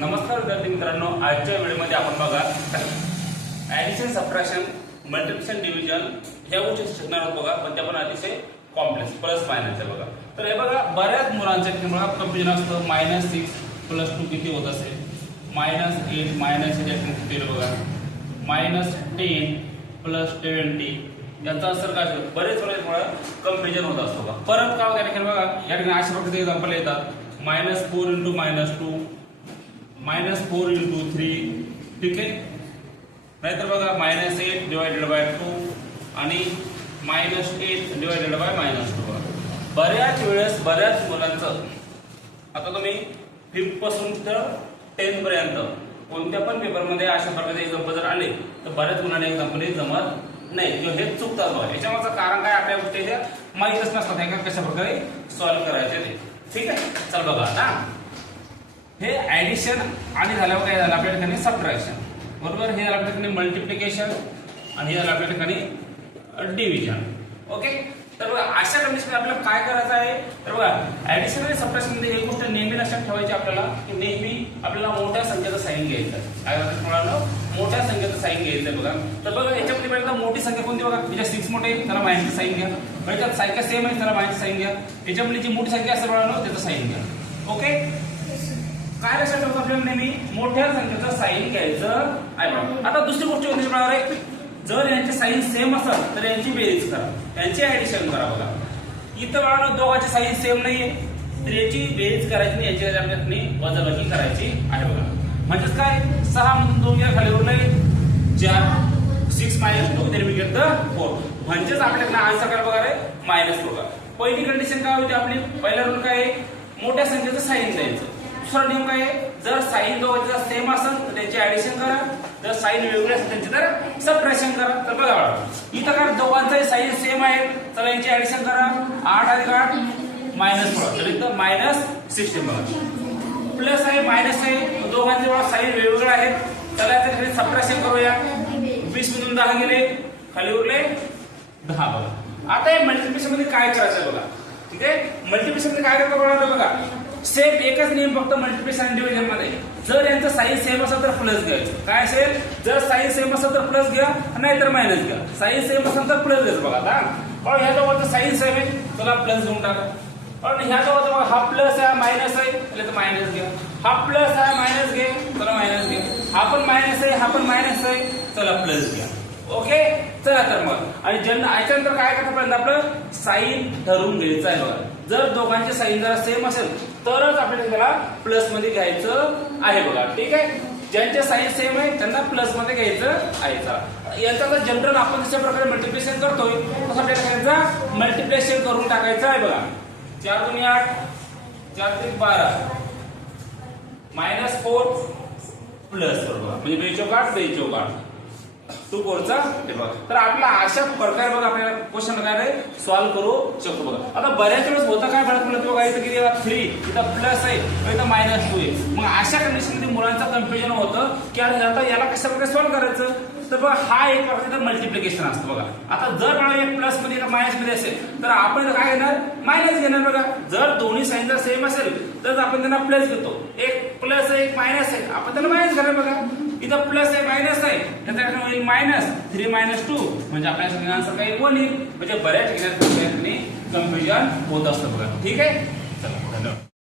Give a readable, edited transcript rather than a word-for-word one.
नमस्कार विद्यार्थी मित्रांनो, आजच्या व्हिडिओमध्ये आपण बघा ऍडिशन, सबट्रॅक्शन, मल्टिप्लिकेशन, डिव्हिजन ह्या गोष्टी शिकणार आहोत बघा. पण त्या पण अतिशय कॉम्प्लेक्स, प्लस मायनस आहे बघा. तर हे बघा, बऱ्याच मुलांच्या किंवा कन्फ्युजन असतं. -6 + 2 किती होत असेल, -8 -8 किती बघा, -10 + 20 याचा असर काय असेल. बरेच कन्फ्युजन होत असतो बघा. परत काय होतं बघा, या ठिकाणी अशा प्रकारचे एक्झाम्पल येतात. -4 × -2 -4 × 3, ठीक आहे. नाहीतर बघा -8 / 2 आणि -8 / -2. बऱ्याच वेळेस बऱ्याच मुलांचं आता तुम्ही 5th पासून तर 10th पर्यंत कोणत्या पण पेपरमध्ये अशा प्रकारचे एक्झाम्पल जर आले तर बऱ्याच मुलांना एक्झाम्पल हे जमत नाही किंवा हे चुकतात बघा. याच्यामागचं कारण काय आपल्या गोष्टी माहीतच नसतात का कशा प्रकारे सॉल्व्ह करायचे ते. ठीक आहे, चल बघा आता हे ऍडिशन आणि झाल्यावर काय झालं आपल्या ठिकाणी सबट्रॅक्शन, बरोबर. हे झालं आपल्या ठिकाणी मल्टिप्लिकेशन आणि हे झालं आपल्या ठिकाणी डिव्हिजन. ओके, तर बघा अशा कंडिशन आपल्याला काय करायचं आहे. तर बघा ऍडिशन आणि सबट्रॅक्शन मध्ये एक गोष्ट नेहमी लक्षात ठेवायची आपल्याला, की नेहमी आपल्याला मोठ्या संख्येचं साइन घ्यायचं आहे. काय करायचं मुलांना, मोठ्या संख्येचं साइन घ्यायचं आहे बघा. तर बघा याच्यामध्ये पहिल्यांदा मोठी संख्या कोणती बघा, याच्या 6 मोठे त्याला मायनसचं साइन घ्या. याच्यात संख्या सेम आहे त्याला मायनसचं साइन घ्या. याच्यामध्ये जी मोठी संख्या असेल मुलांना त्याचं साइन घ्या. ओके, काय लक्षात ठेवतो आपल्याला नेहमी मोठ्या संख्येचं साइन घ्यायचं आहे बघा. आता दुसरी गोष्ट कोणती मिळणार आहे, जर यांचे साइन सेम असेल तर यांची बेरीज करा, यांची ऍडिशन करा बघा. इथं बघा दोघांचे साइन सेम नाहीये तर याची बेरीज करायची नाही, याची आपल्याला वजाबाकी करायची आहे बघा. म्हणजेच काय, 6 मधून 2 गेला खाली उरले 4, 6 - 2 then we get the 4. म्हणजेच आपल्याला आन्सर काय बघा रे -4 का. पहिली कंडिशन काय होती आपली, पहिला रूल काय आहे, मोठ्या संख्येचं साइन द्यायचं. दुसरा नियम काय आहे, जर साइन दोघांचा सेम असेल तर त्यांची ऍडिशन करा, जर साइन वेगळे असेल त्यांची तर सबट्रॅक्शन करा. तर बघा इथं काय दोघांचाही साइन सेम आहे, तर यांची ऍडिशन करा. 8 + 8 -4, तर इथं -16 बघा. प्लस आहे मायनस आहे, दोघांचे साइन वेगवेगळे आहेत. चला याचं सबट्रॅक्शन करूया. 20 मधून 10 गेले खाली उरले 10 बघा. आता हे मल्टिप्लिकेशन मध्ये काय करायचं बघा. ठीक आहे, मल्टिप्लिकेशन मध्ये काय करायचं बघा. सेम एकच नियम फक्त मल्टिप्लिकेशन आणि डिव्हिजन मध्ये, जर यांचं साइन सेम असेल तर प्लस घ्यायचं. काय असेल, जर साइन सेम असेल तर प्लस घ्या, नाही तर मायनस घ्या. साइन सेम असेल तर प्लस घ्यायचं बघा. आता पण ह्या दोघांचं साइन सेम आहे, चला प्लस घेऊन टाका. पण ह्या दोघांचा हा प्लस आहे मायनस आहे, तर मायनस घ्या. हा प्लस आहे मायनस घे, चला मायनस घ्या. हा पण मायनस आहे, हा पण मायनस आहे, चला प्लस घ्या. ओके, चला तर मग आणि याच्यानंतर काय करता पर्यंत आपलं साइन ठरवून घ्यायचं आहे बघा. जर दोघांचे साइन जरा सेम असेल तरच आपल्याला त्याला प्लस मध्ये घ्यायचं आहे बघा. ठीक आहे, ज्यांचे साइन सेम आहे त्यांना प्लस मध्ये घ्यायचं आहे. याचा तर जनरल आपण जशा प्रकारे मल्टिप्लिकेशन करतोय तसं आपल्याला करायचं, मल्टिप्लिकेशन करून टाकायचं आहे बघा. 4 × 2 = 8, 4 × 3 = 12 -4 प्लस बघा, म्हणजे 2 2 4 बघा. तर आपला अशा प्रकारे बघा आपल्याला क्वेश्चन काय सॉल्व्ह करू शकतो बघा. आता बऱ्याच वेळेस होतं काय बघा, इथं किती 3, इथं प्लस आहे, इथं -2 आहे. मग अशा कंडिशन मध्ये मुलांचं कन्फ्युजन होतं की आता याला कशा प्रकारे सॉल्व्ह करायचं. तर बघा हा एक प्रकारचं मल्टिप्लिकेशन असतं बघा. आता जर मला एक प्लस मध्ये का मायनस मध्ये असेल तर आपण काय घेणार, मायनस घेणार बघा. जर दोन्ही साइन जर सेम असेल तर आपण त्यांना प्लस घेतो. एक प्लस आहे, एक मायनस आहे, आपण त्यांना मायनस घेणार बघा. इथं प्लस आहे मायनस आहे, त्याचा होईल -3 - 2 म्हणजे आपल्या आन्सर काय 1 येईल. म्हणजे बऱ्याच ठिकाणी कन्फ्युजन होत असतं बघा. ठीक आहे.